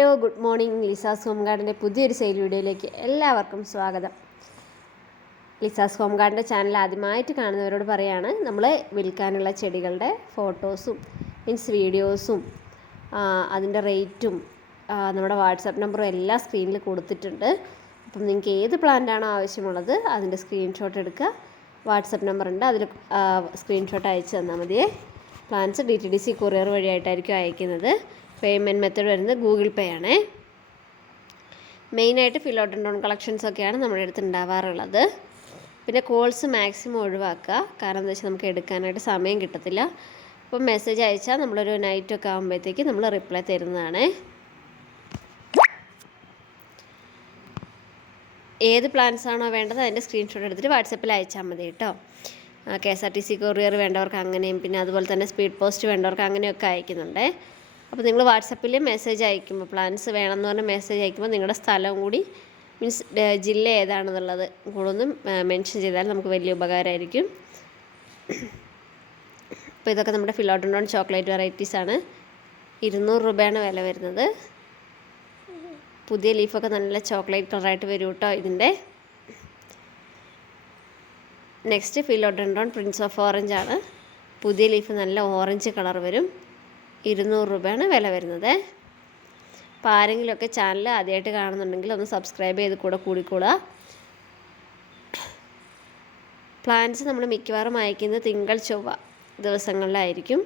Hello, good morning. Lisa's home ഗാർഡൻ്റെ പുതിയൊരു sale വീഡിയോയിലേക്ക് എല്ലാവർക്കും സ്വാഗതം. ലിസാസ് ഹോം ഗാർഡൻ്റെ ചാനൽ ആദ്യമായിട്ട് കാണുന്നവരോട് പറയുകയാണ്, നമ്മൾ വിൽക്കാനുള്ള ചെടികളുടെ ഫോട്ടോസും വീഡിയോസും അതിൻ്റെ റേറ്റും നമ്മുടെ വാട്സാപ്പ് നമ്പറും എല്ലാം സ്ക്രീനിൽ കൊടുത്തിട്ടുണ്ട്. അപ്പം നിങ്ങൾക്ക് ഏത് പ്ലാന്റാണോ ആവശ്യമുള്ളത് അതിൻ്റെ സ്ക്രീൻഷോട്ട് എടുക്കുക. വാട്സപ്പ് നമ്പറുണ്ട്, അതിൽ സ്ക്രീൻഷോട്ട് അയച്ചു തന്നാൽ മതിയേ. പ്ലാൻസ് DTDC കൊറിയർ വഴിയായിട്ടായിരിക്കും അയക്കുന്നത്. പേയ്മെൻറ്റ് മെത്തേഡ് വരുന്നത് ഗൂഗിൾ പേ ആണ്. മെയിനായിട്ട് ഫിലോഡൻഡ്രോൺ കളക്ഷൻസൊക്കെയാണ് നമ്മുടെ അടുത്ത് ഉണ്ടാവാറുള്ളത്. പിന്നെ കോൾസ് മാക്സിമം ഒഴിവാക്കുക, കാരണം എന്താ വെച്ചാൽ നമുക്ക് എടുക്കാനായിട്ട് സമയം കിട്ടത്തില്ല. അപ്പം മെസ്സേജ് അയച്ചാൽ നമ്മളൊരു നൈറ്റൊക്കെ ആകുമ്പോഴത്തേക്ക് നമ്മൾ റിപ്ലൈ തരുന്നതാണ്. ഏത് പ്ലാൻസാണോ വേണ്ടത് അതിൻ്റെ സ്ക്രീൻഷോട്ട് എടുത്തിട്ട് വാട്സപ്പിൽ അയച്ചാൽ മതി കേട്ടോ. KSRTC കൊറിയർ വേണ്ടവർക്ക് അങ്ങനെയും, പിന്നെ അതുപോലെ തന്നെ സ്പീഡ് പോസ്റ്റ് വേണ്ടവർക്ക് അങ്ങനെയൊക്കെ അയക്കുന്നുണ്ട്. അപ്പോൾ നിങ്ങൾ വാട്സപ്പിൽ മെസ്സേജ് അയക്കുമ്പോൾ, പ്ലാൻസ് വേണമെന്ന് പറഞ്ഞ് മെസ്സേജ് അയക്കുമ്പോൾ നിങ്ങളുടെ സ്ഥലം കൂടി, മീൻസ് ജില്ല ഏതാണെന്നുള്ളത് കൂടെ ഒന്ന് മെൻഷൻ ചെയ്താൽ നമുക്ക് വലിയ ഉപകാരമായിരിക്കും. അപ്പോൾ ഇതൊക്കെ നമ്മുടെ ഫിലോഡൻഡ്രോൺ ചോക്ലേറ്റ് വെറൈറ്റീസാണ്. 200 രൂപയാണ് വില വരുന്നത്. പുതിയ ലീഫൊക്കെ നല്ല ചോക്ലേറ്റ് കളറായിട്ട് വരും കേട്ടോ ഇതിൻ്റെ. Next philodendron Prince of orange ആണ്. പുതിയ ലീഫ് നല്ല ഓറഞ്ച് കളർ വരും. 200 രൂപയാണ് വില വരുന്നത്. അപ്പോൾ ആരെങ്കിലുമൊക്കെ ചാനൽ ആദ്യമായിട്ട് കാണുന്നുണ്ടെങ്കിൽ ഒന്ന് സബ്സ്ക്രൈബ് ചെയ്ത് കൂടിക്കോളുക. പ്ലാൻസ് നമ്മൾ മിക്കവാറും അയക്കുന്നത് തിങ്കൾ ചൊവ്വ ദിവസങ്ങളിലായിരിക്കും.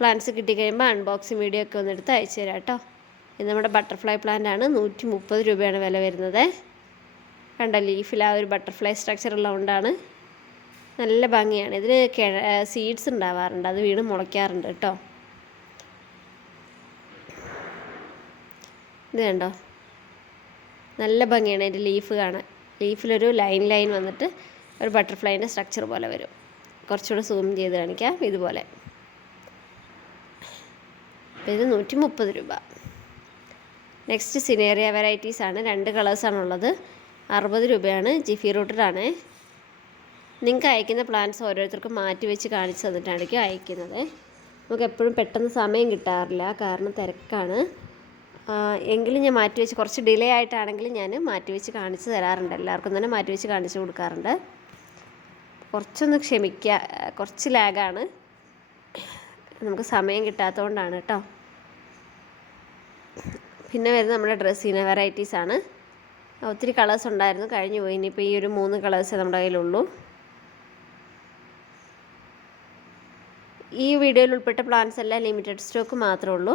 പ്ലാൻസ് കിട്ടിക്കഴിയുമ്പോൾ അൺബോക്സിങ് വീഡിയോ ഒക്കെ ഒന്നെടുത്ത് അയച്ചു തരാം കേട്ടോ. ഇത് നമ്മുടെ ബട്ടർഫ്ലൈ പ്ലാന്റ് ആണ്. 130 രൂപയാണ് വില വരുന്നത്. കണ്ട ലീഫിൽ ആ ഒരു ബട്ടർഫ്ലൈ സ്ട്രക്ചർ ഉള്ളതുകൊണ്ടാണ് നല്ല ഭംഗിയാണ്. ഇതിന് സീഡ്സ് ഉണ്ടാവാറുണ്ട്, അത് വീണ് മുളയ്ക്കാറുണ്ട് കേട്ടോ. ഇത് കണ്ടോ, നല്ല ഭംഗിയാണ് അതിൻ്റെ ലീഫ് കാണാൻ. ലീഫിലൊരു ലൈൻ വന്നിട്ട് ഒരു ബട്ടർഫ്ലൈൻ്റെ സ്ട്രക്ചർ പോലെ വരും. കുറച്ചുകൂടെ സൂം ചെയ്ത് കാണിക്കാം. ഇതുപോലെ. ഇത് 130 രൂപ. Next cinerea വെറൈറ്റീസാണ്. 2 കളേഴ്സാണുള്ളത്. 60 രൂപയാണ്. ജിഫി റൂട്ടഡാണ്. നിങ്ങൾക്ക് അയക്കുന്ന പ്ലാൻസ് ഓരോരുത്തർക്കും മാറ്റി വെച്ച് കാണിച്ച് തന്നിട്ടായിരിക്കും അയക്കുന്നത്. നമുക്ക് എപ്പോഴും പെട്ടെന്ന് സമയം കിട്ടാറില്ല, കാരണം തിരക്കാണ്. എങ്കിലും ഞാൻ മാറ്റി വെച്ച്, കുറച്ച് ഡിലേ ആയിട്ടാണെങ്കിലും ഞാൻ മാറ്റി വെച്ച് കാണിച്ച് തരാറുണ്ട്. എല്ലാവർക്കും തന്നെ മാറ്റി വെച്ച് കാണിച്ച് കൊടുക്കാറുണ്ട്. കുറച്ചൊന്ന് ക്ഷമിക്കുക, കുറച്ച് ലാഗാണ്, നമുക്ക് സമയം കിട്ടാത്തതുകൊണ്ടാണ് കേട്ടോ. പിന്നെ വരുന്നത് നമ്മുടെ ഡ്രസ്സീന വെറൈറ്റീസാണ്. ഒത്തിരി കളേഴ്സ് ഉണ്ടായിരുന്നു, കഴിഞ്ഞു പോയി. ഇനിയിപ്പോൾ ഈ ഒരു 3 കളേഴ്സേ നമ്മുടെ കയ്യിലുള്ളൂ. ഈ വീഡിയോയിൽ ഉൾപ്പെട്ട പ്ലാൻസ് എല്ലാം ലിമിറ്റഡ് സ്റ്റോക്ക് മാത്രമേ ഉള്ളൂ.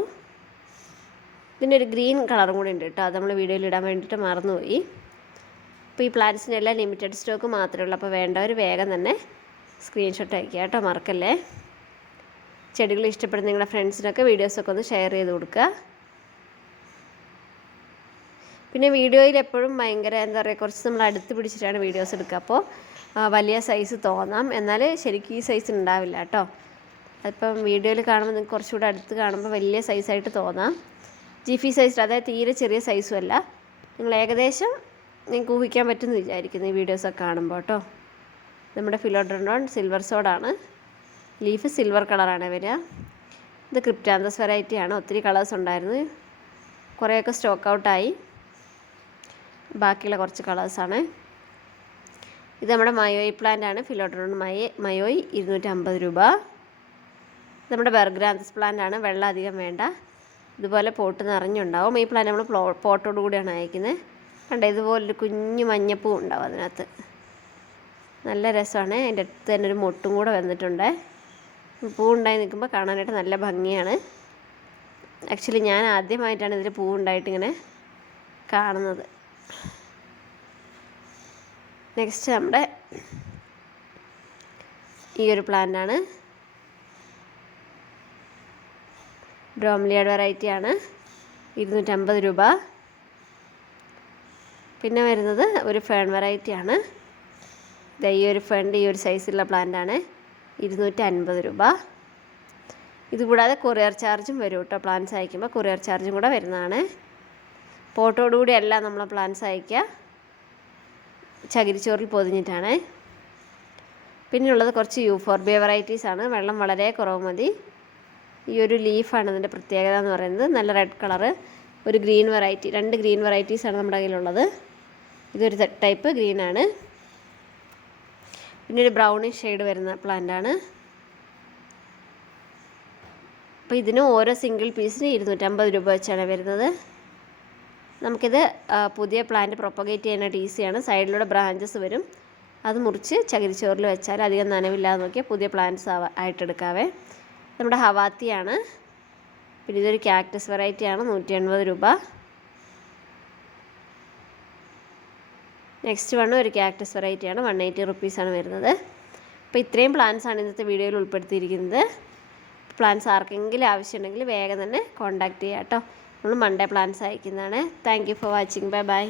പിന്നെ ഒരു ഗ്രീൻ കളറും കൂടി ഉണ്ട് കേട്ടോ, അത് നമ്മൾ വീഡിയോയിൽ ഇടാൻ വേണ്ടിയിട്ട് മറന്നുപോയി. അപ്പോൾ ഈ പ്ലാൻസിനെല്ലാം ലിമിറ്റഡ് സ്റ്റോക്ക് മാത്രമേ ഉള്ളൂ. അപ്പോൾ വേണ്ടവർ വേഗം തന്നെ സ്ക്രീൻഷോട്ട് അയക്കുക കേട്ടോ, മറക്കല്ലേ. ചെടികൾ ഇഷ്ടപ്പെടുന്ന നിങ്ങളുടെ ഫ്രണ്ട്സിനൊക്കെ വീഡിയോസൊക്കെ ഒന്ന് ഷെയർ ചെയ്ത് കൊടുക്കുക. പിന്നെ വീഡിയോയിൽ എപ്പോഴും ഭയങ്കര എന്താ പറയുക, കുറച്ച് നമ്മൾ അടുത്ത് പിടിച്ചിട്ടാണ് വീഡിയോസ് എടുക്കുക. അപ്പോൾ വലിയ സൈസ് തോന്നാം, എന്നാൽ ശരിക്കും ഈ സൈസ് ഉണ്ടാവില്ല കേട്ടോ. അതിപ്പം വീഡിയോയിൽ കാണുമ്പോൾ നിങ്ങൾക്ക് കുറച്ചുകൂടെ അടുത്ത് കാണുമ്പോൾ വലിയ സൈസായിട്ട് തോന്നാം. ജിഫി സൈസ്, അതായത് തീരെ ചെറിയ സൈസും അല്ല. നിങ്ങൾ ഏകദേശം നിങ്ങൾക്ക് ഊഹിക്കാൻ പറ്റുമെന്ന് വിചാരിക്കുന്നു ഈ വീഡിയോസൊക്കെ കാണുമ്പോൾ കേട്ടോ. നമ്മുടെ ഫിലോഡൻഡ്രോൺ സിൽവർ സോഡാണ്. ലീഫ് സിൽവർ കളറാണ് വരിക. ഇത് ക്രിപ്റ്റാന്തസ് വെറൈറ്റിയാണ്. ഒത്തിരി കളേഴ്സ് ഉണ്ടായിരുന്നു, കുറേയൊക്കെ സ്റ്റോക്ക് ഔട്ടായി. ബാക്കിയുള്ള കുറച്ച് കളേഴ്സാണ്. ഇത് നമ്മുടെ മയോയി പ്ലാന്റ് ആണ്. ഫിലോഡൻഡ്രോൺ മയോയി 250 രൂപ. നമ്മുടെ ബെർഗ്രാന്തസ് പ്ലാന്റ് ആണ്. വെള്ളം അധികം വേണ്ട, ഇതുപോലെ പോട്ട് നിറഞ്ഞുണ്ടാവും. ഈ പ്ലാന്റ് നമ്മൾ പോട്ടോട് കൂടിയാണ് അയക്കുന്നത്. കണ്ട, ഇതുപോലൊരു കുഞ്ഞു മഞ്ഞപ്പൂ ഉണ്ടാവും അതിനകത്ത്. നല്ല രസമാണ്. അതിൻ്റെ അടുത്ത് തന്നെ ഒരു മൊട്ടും കൂടെ വന്നിട്ടുണ്ട്. പൂ ഉണ്ടായി നിൽക്കുമ്പോൾ കാണാനായിട്ട് നല്ല ഭംഗിയാണ്. ആക്ച്വലി ഞാൻ ആദ്യമായിട്ടാണ് ഇതിൽ പൂ ഉണ്ടായിട്ടിങ്ങനെ കാണുന്നത്. നെക്സ്റ്റ് നമ്മുടെ ഈ ഒരു പ്ലാന്റാണ്. ബ്രോംലിയാഡ് വെറൈറ്റിയാണ്. 250 രൂപ. പിന്നെ വരുന്നത് ഒരു ഫേൺ വെറൈറ്റിയാണ്. ഈ ഒരു ഫേണിൻ്റെ ഈ ഒരു സൈസുള്ള പ്ലാന്റാണ്. 250 രൂപ. ഇതുകൂടാതെ കൊറിയർ ചാർജും വരും കേട്ടോ. പ്ലാൻസ് അയക്കുമ്പോൾ കൊറിയർ ചാർജും കൂടെ വരുന്നതാണ്. പോട്ടോടുകൂടി അല്ല നമ്മൾ പ്ലാൻസ് അയക്കുക, ചകിരിച്ചോറിൽ പൊതിഞ്ഞിട്ടാണ്. പിന്നെയുള്ളത് കുറച്ച് യൂഫോർബിയ വെറൈറ്റീസാണ്. വെള്ളം വളരെ കുറവ് മതി. ഈ ഒരു ലീഫാണ് ഇതിൻ്റെ പ്രത്യേകത എന്ന് പറയുന്നത്. നല്ല റെഡ് കളറ്, ഒരു ഗ്രീൻ വെറൈറ്റി, 2 ഗ്രീൻ വെറൈറ്റീസാണ് നമ്മുടെ കയ്യിലുള്ളത്. ഇതൊരു ടൈപ്പ് ഗ്രീനാണ്. പിന്നെ ഒരു ബ്രൗണിഷ് ഷെയ്ഡ് വരുന്ന പ്ലാന്റാണ്. അപ്പോൾ ഇതിന് ഓരോ സിംഗിൾ പീസിന് 250 രൂപ വെച്ചാണ് വരുന്നത്. നമുക്കിത് പുതിയ പ്ലാന്റ് പ്രൊപ്പഗേറ്റ് ചെയ്യുന്ന ഈസിയാണ്. സൈഡിലൂടെ ബ്രാഞ്ചസ് വരും, അത് മുറിച്ച് ചകിരിച്ചോറിൽ വെച്ചാൽ അധികം നനവില്ലാതെ നോക്കിയാൽ പുതിയ പ്ലാന്റ്സ് ആയിട്ടെടുക്കാവേ. നമ്മുടെ ഹവാത്തിയാണ്. പിന്നെ ഇതൊരു കാക്ടസ് വെറൈറ്റിയാണ്, 180 രൂപ. നെക്സ്റ്റ് വൺ ഒരു കാക്ടസ് വെറൈറ്റിയാണ്, 180 റുപ്പീസാണ് വരുന്നത്. അപ്പോൾ ഇത്രയും പ്ലാന്റ്സാണ് ഇന്നത്തെ വീഡിയോയിൽ ഉൾപ്പെടുത്തിയിരിക്കുന്നത്. പ്ലാന്റ്സ് ആർക്കെങ്കിലും ആവശ്യമുണ്ടെങ്കിൽ വേഗം തന്നെ കോൺടാക്റ്റ് ചെയ്യാം കേട്ടോ. നമ്മൾ മൺഡേ പ്ലാന്റ്സ് അയക്കുന്നതാണ്. Thank you for watching. Bye by.